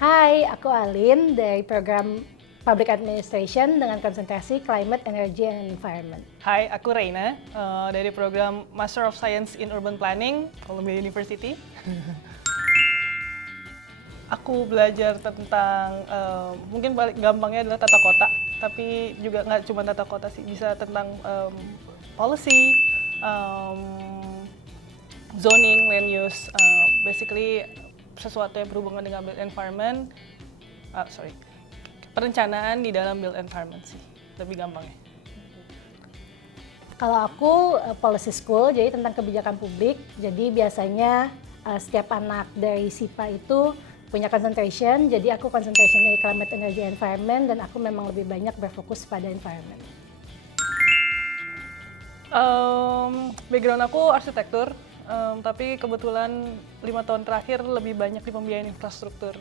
Hai, aku Alin dari program Public Administration dengan konsentrasi Climate, Energy, and Environment. Hai, aku Reina dari program Master of Science in Urban Planning, Columbia University. Aku belajar tentang, mungkin paling gampangnya adalah tata kota, tapi juga nggak cuma tata kota sih, bisa tentang policy, zoning, land use, basically sesuatu yang berhubungan dengan built environment, perencanaan di dalam built environment sih, lebih gampangnya. Kalau aku policy school, jadi tentang kebijakan publik. Jadi biasanya setiap anak dari SIPA itu punya concentration. Jadi aku concentration dari climate, energy, environment, dan aku memang lebih banyak berfokus pada environment. Background aku arsitektur, tapi kebetulan 5 tahun terakhir lebih banyak di pembiayaan infrastruktur.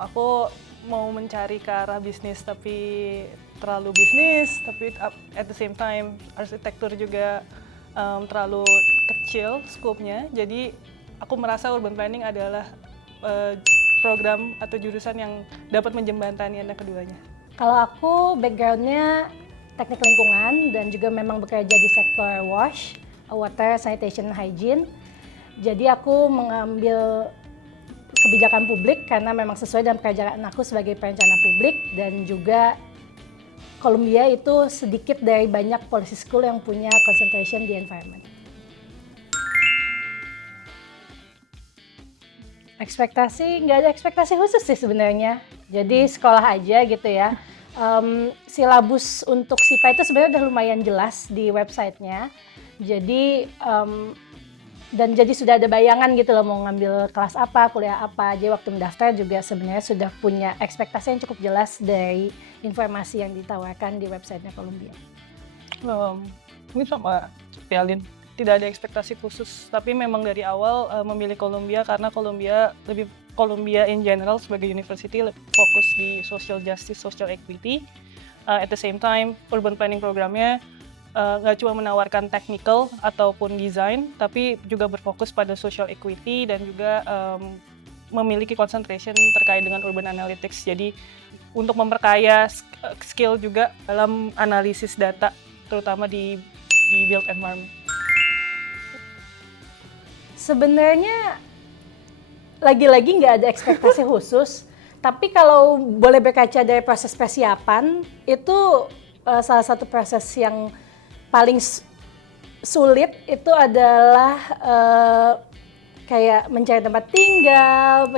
Aku mau mencari ke arah bisnis, tapi terlalu bisnis, tapi at the same time arsitektur juga terlalu kecil skopnya. Jadi aku merasa urban planning adalah program atau jurusan yang dapat menjembatani antara keduanya. Kalau aku backgroundnya teknik lingkungan dan juga memang bekerja di sektor WASH, Water, Sanitation, Hygiene. Jadi aku mengambil kebijakan publik karena memang sesuai dengan pekerjaan aku sebagai perencana publik, dan juga Columbia itu sedikit dari banyak policy school yang punya concentration di environment. Ekspektasi, nggak ada ekspektasi khusus sih sebenarnya. Jadi sekolah aja gitu ya. Silabus untuk SIPA itu sebenarnya udah lumayan jelas di websitenya. Jadi dan jadi sudah ada bayangan gitu loh, mau ngambil kelas apa, kuliah apa. Jadi waktu mendaftar juga sebenarnya sudah punya ekspektasi yang cukup jelas dari informasi yang ditawarkan di websitenya Columbia. Mungkin sama seperti Alin, tidak ada ekspektasi khusus, tapi memang dari awal memilih Columbia karena Columbia in general sebagai university fokus di social justice, social equity. At the same time, urban planning programnya nggak cuma menawarkan technical ataupun design, tapi juga berfokus pada social equity dan juga memiliki concentration terkait dengan urban analytics. Jadi untuk memperkaya skill juga dalam analisis data, terutama di built environment. Sebenarnya lagi-lagi nggak ada ekspektasi khusus, tapi kalau boleh berkaca dari proses persiapan, itu salah satu proses yang paling sulit itu adalah kayak mencari tempat tinggal,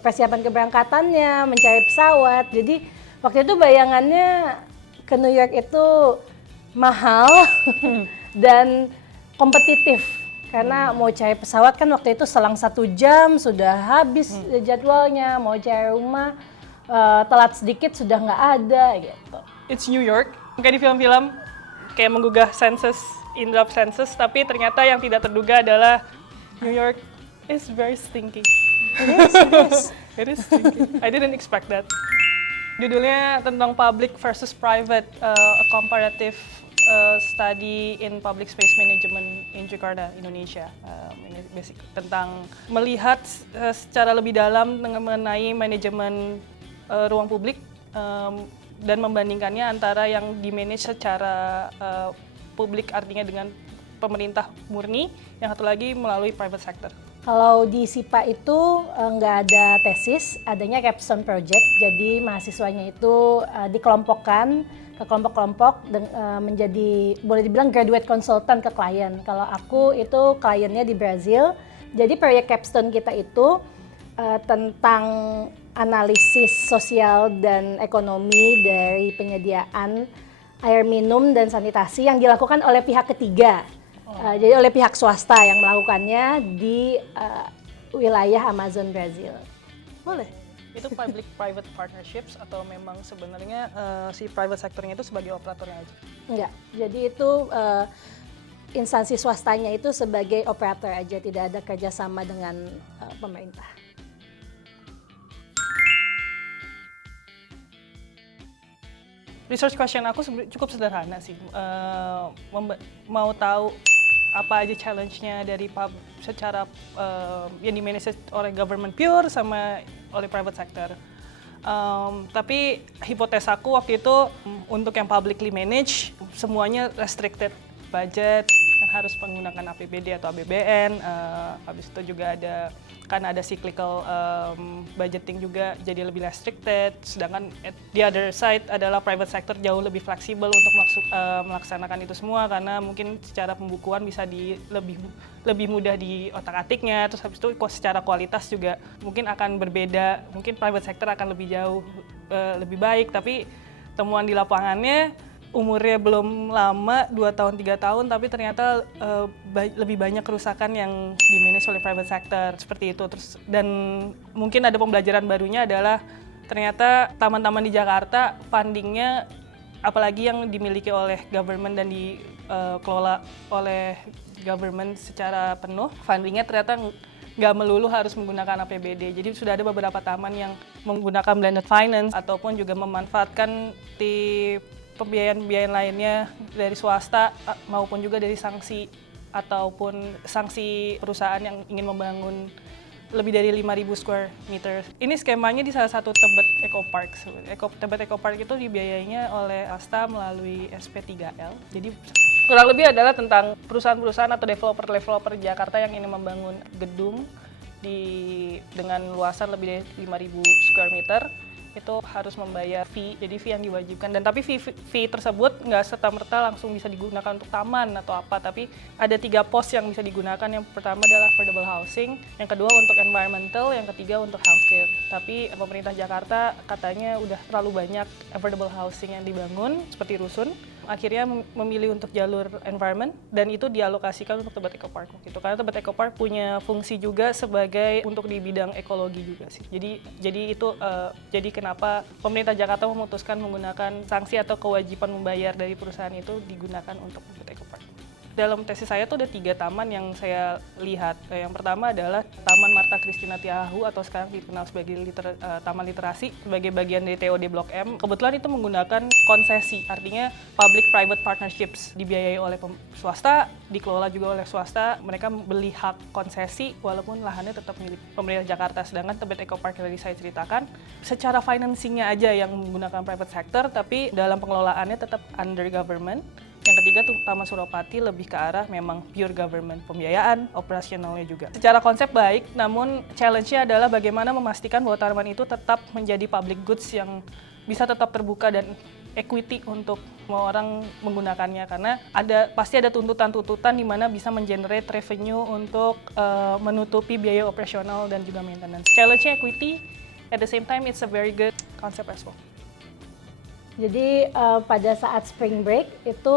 persiapan keberangkatannya, mencari pesawat. Jadi waktu itu bayangannya ke New York itu mahal dan kompetitif. Karena mau cari pesawat kan waktu itu selang 1 jam sudah habis jadwalnya, mau cari rumah telat sedikit sudah nggak ada gitu. It's New York, kayak di film-film kayak menggugah senses, indera senses, tapi ternyata yang tidak terduga adalah New York is very stinky. It is stinky. I didn't expect that. Judulnya tentang public versus private, a comparative study in public space management in Jakarta, Indonesia. Ini basic tentang melihat secara lebih dalam mengenai manajemen ruang publik dan membandingkannya antara yang di-manage secara publik, artinya dengan pemerintah murni, yang satu lagi melalui private sector. Kalau di SIPA itu nggak ada tesis, adanya capstone project. Jadi mahasiswanya itu dikelompokkan ke kelompok-kelompok menjadi, boleh dibilang graduate consultant ke klien. Kalau aku itu kliennya di Brazil. Jadi proyek capstone kita itu tentang analisis sosial dan ekonomi dari penyediaan air minum dan sanitasi yang dilakukan oleh pihak ketiga. Jadi oleh pihak swasta yang melakukannya di wilayah Amazon Brazil. Boleh. Itu public-private partnerships atau memang sebenarnya si private sectornya itu sebagai operatornya aja? Enggak. Jadi itu instansi swastanya itu sebagai operator aja, tidak ada kerjasama dengan pemerintah. Research question aku cukup sederhana sih, mau tahu apa aja challenge-nya dari secara yang di-manage oleh government pure sama oleh private sector. Tapi hipotesaku waktu itu untuk yang publicly managed semuanya restricted budget, kan harus menggunakan APBD atau APBN. Habis itu juga ada karena ada cyclical budgeting juga jadi lebih restricted. Sedangkan the other side adalah private sector jauh lebih fleksibel untuk melaksanakan itu semua karena mungkin secara pembukuan bisa lebih mudah di otak-atiknya. Terus habis itu secara kualitas juga mungkin akan berbeda. Mungkin private sector akan lebih jauh lebih baik, tapi temuan di lapangannya umurnya belum lama, 2 tahun, 3 tahun, tapi ternyata lebih banyak kerusakan yang di-manage oleh private sector, seperti itu. Terus, dan mungkin ada pembelajaran barunya adalah ternyata taman-taman di Jakarta, fundingnya, apalagi yang dimiliki oleh government dan dikelola oleh government secara penuh, fundingnya ternyata nggak melulu harus menggunakan APBD. Jadi sudah ada beberapa taman yang menggunakan blended finance ataupun juga memanfaatkan pembiayaan lainnya dari swasta maupun juga dari sanksi ataupun sanksi perusahaan yang ingin membangun lebih dari 5.000 square meter. Ini skemanya di salah satu Tebet Eco Park. Tebet Eco Park itu dibiayainya oleh Asta melalui SP3L. Jadi kurang lebih adalah tentang perusahaan-perusahaan atau developer-developer Jakarta yang ingin membangun gedung dengan luasan lebih dari 5.000 square meter. Itu harus membayar fee, jadi fee yang diwajibkan. Dan tapi fee tersebut nggak serta-merta langsung bisa digunakan untuk taman atau apa, tapi ada 3 pos yang bisa digunakan. Yang pertama adalah affordable housing, yang kedua untuk environmental, yang ketiga untuk healthcare. Tapi pemerintah Jakarta katanya udah terlalu banyak affordable housing yang dibangun, seperti rusun. Akhirnya memilih untuk jalur environment dan itu dialokasikan untuk Tebet Eco Park gitu. Karena Tebet Eco Park punya fungsi juga sebagai untuk di bidang ekologi juga sih. Jadi kenapa pemerintah Jakarta memutuskan menggunakan sanksi atau kewajiban membayar dari perusahaan itu digunakan untuk Tebet Eco Park. Dalam tesis saya tuh ada 3 taman yang saya lihat. Yang pertama adalah Taman Marta Christina Tiahahu atau sekarang dikenal sebagai Taman Literasi sebagai bagian dari TOD Blok M. Kebetulan itu menggunakan konsesi, artinya public-private partnerships, dibiayai oleh swasta, dikelola juga oleh swasta. Mereka beli hak konsesi walaupun lahannya tetap milik pemerintah Jakarta. Sedangkan Tebet Eco Park yang tadi saya ceritakan, secara financingnya aja yang menggunakan private sector, tapi dalam pengelolaannya tetap under government. Yang ketiga tuh Taman Suropati lebih ke arah memang pure government, pembiayaan, operasionalnya juga. Secara konsep baik, namun challenge-nya adalah bagaimana memastikan bahwa taman itu tetap menjadi public goods yang bisa tetap terbuka dan equity untuk semua orang menggunakannya. Karena pasti ada tuntutan-tuntutan di mana bisa mengenerate revenue untuk menutupi biaya operasional dan juga maintenance. Challenge-nya equity, at the same time it's a very good concept as well. Jadi pada saat spring break itu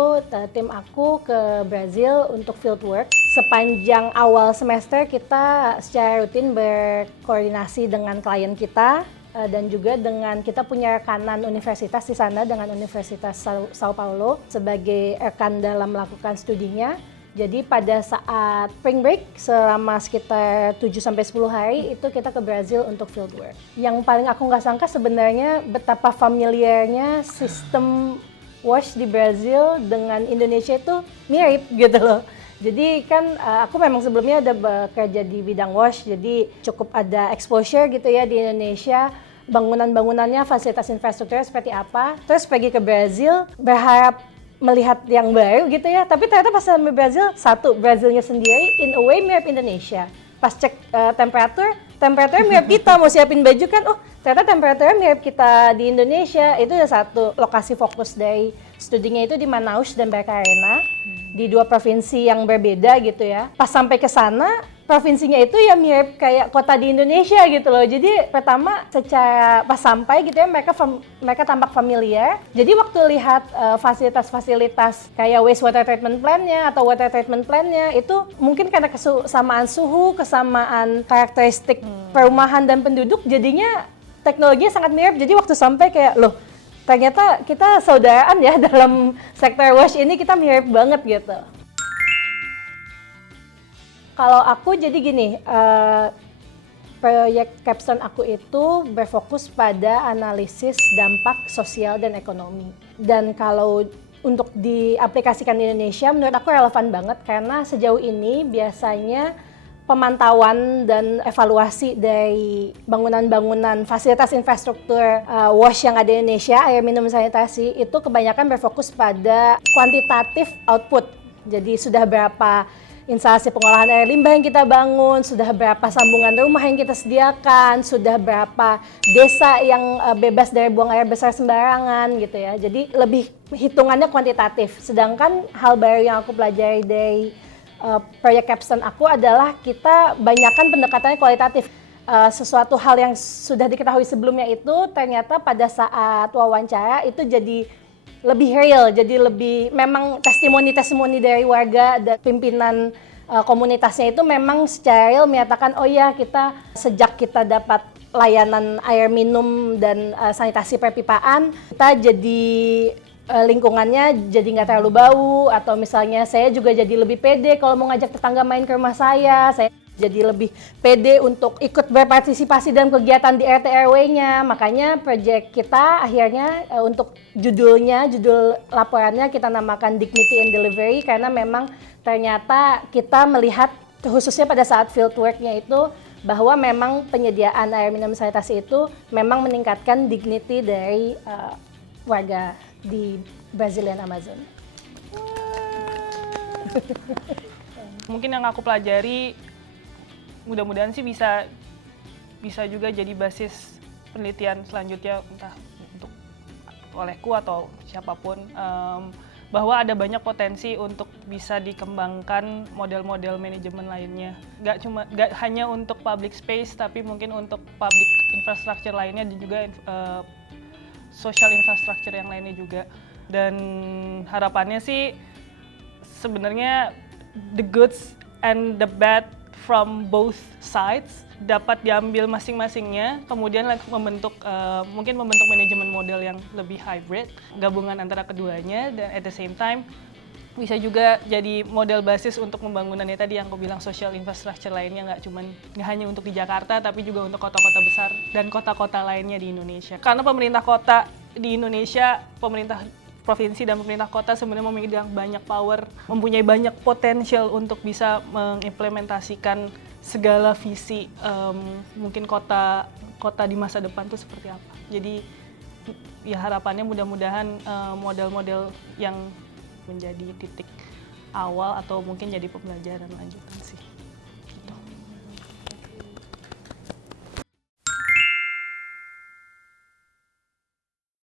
tim aku ke Brazil untuk field work. Sepanjang awal semester kita secara rutin berkoordinasi dengan klien kita dan juga dengan kita punya rekanan universitas di sana dengan Universitas Sao Paulo sebagai rekan dalam melakukan studinya. Jadi pada saat spring break selama sekitar 7-10 hari itu kita ke Brazil untuk fieldwork. Yang paling aku nggak sangka sebenarnya betapa familiarnya sistem WASH di Brazil dengan Indonesia itu mirip gitu loh. Jadi kan aku memang sebelumnya udah bekerja di bidang WASH, jadi cukup ada exposure gitu ya di Indonesia. Bangunan-bangunannya, fasilitas infrastrukturnya seperti apa. Terus pergi ke Brazil berharap melihat yang baru gitu ya, tapi ternyata pas sampai Brazil, Brazilnya sendiri in a way mirip Indonesia. Pas cek temperaturnya mirip kita, mau siapin baju kan, ternyata temperaturnya mirip kita di Indonesia. Itu udah satu lokasi fokus dari studinya itu di Manaus dan Barcarena, di 2 provinsi yang berbeda gitu ya. Pas sampai ke sana, provinsinya itu ya mirip kayak kota di Indonesia gitu loh. Jadi pertama secara pas sampai gitu ya mereka tampak familiar. Jadi waktu lihat fasilitas-fasilitas kayak wastewater treatment plant-nya atau water treatment plant-nya itu mungkin karena kesamaan suhu, kesamaan karakteristik perumahan dan penduduk jadinya teknologinya sangat mirip. Jadi waktu sampai kayak loh ternyata kita saudaraan ya dalam sektor WASH ini, kita mirip banget gitu. Kalau aku jadi gini, proyek capstone aku itu berfokus pada analisis dampak sosial dan ekonomi. Dan kalau untuk diaplikasikan di Indonesia menurut aku relevan banget karena sejauh ini biasanya pemantauan dan evaluasi dari bangunan-bangunan fasilitas infrastruktur WASH yang ada di Indonesia, air minum sanitasi, itu kebanyakan berfokus pada kuantitatif output. Jadi sudah berapa instalasi pengolahan air limbah yang kita bangun, sudah berapa sambungan rumah yang kita sediakan, sudah berapa desa yang bebas dari buang air besar sembarangan gitu ya. Jadi lebih hitungannya kuantitatif. Sedangkan hal baru yang aku pelajari dari proyek capstone aku adalah kita banyakkan pendekatannya kualitatif. Sesuatu hal yang sudah diketahui sebelumnya itu ternyata pada saat wawancara itu jadi lebih real, jadi lebih memang testimoni dari warga dan pimpinan komunitasnya itu memang secara real menyatakan oh ya kita sejak kita dapat layanan air minum dan sanitasi perpipaan kita jadi lingkungannya jadi nggak terlalu bau, atau misalnya saya juga jadi lebih pede kalau mau ngajak tetangga main ke rumah saya jadi lebih pede untuk ikut berpartisipasi dalam kegiatan di RT RW-nya. Makanya proyek kita akhirnya untuk judul laporannya kita namakan Dignity in Delivery karena memang ternyata kita melihat khususnya pada saat fieldwork-nya itu bahwa memang penyediaan air minum sanitasi itu memang meningkatkan dignity dari warga di Brazilian Amazon. Mungkin yang aku pelajari mudah-mudahan sih bisa juga jadi basis penelitian selanjutnya entah untuk olehku atau siapapun, bahwa ada banyak potensi untuk bisa dikembangkan model-model manajemen lainnya. Nggak hanya untuk public space tapi mungkin untuk public infrastructure lainnya dan juga social infrastructure yang lainnya juga. Dan harapannya sih sebenarnya the goods and the bad from both sides dapat diambil masing-masingnya, kemudian mungkin membentuk manajemen model yang lebih hybrid, gabungan antara keduanya, dan at the same time bisa juga jadi model basis untuk pembangunannya tadi yang aku bilang social infrastructure lainnya, nggak hanya untuk di Jakarta tapi juga untuk kota-kota besar dan kota-kota lainnya di Indonesia. Karena pemerintah kota di Indonesia, pemerintah provinsi dan pemerintah kota sebenarnya memegang banyak power, mempunyai banyak potensial untuk bisa mengimplementasikan segala visi mungkin kota di masa depan itu seperti apa. Jadi ya harapannya mudah-mudahan model-model yang menjadi titik awal atau mungkin jadi pembelajaran lanjutan sih.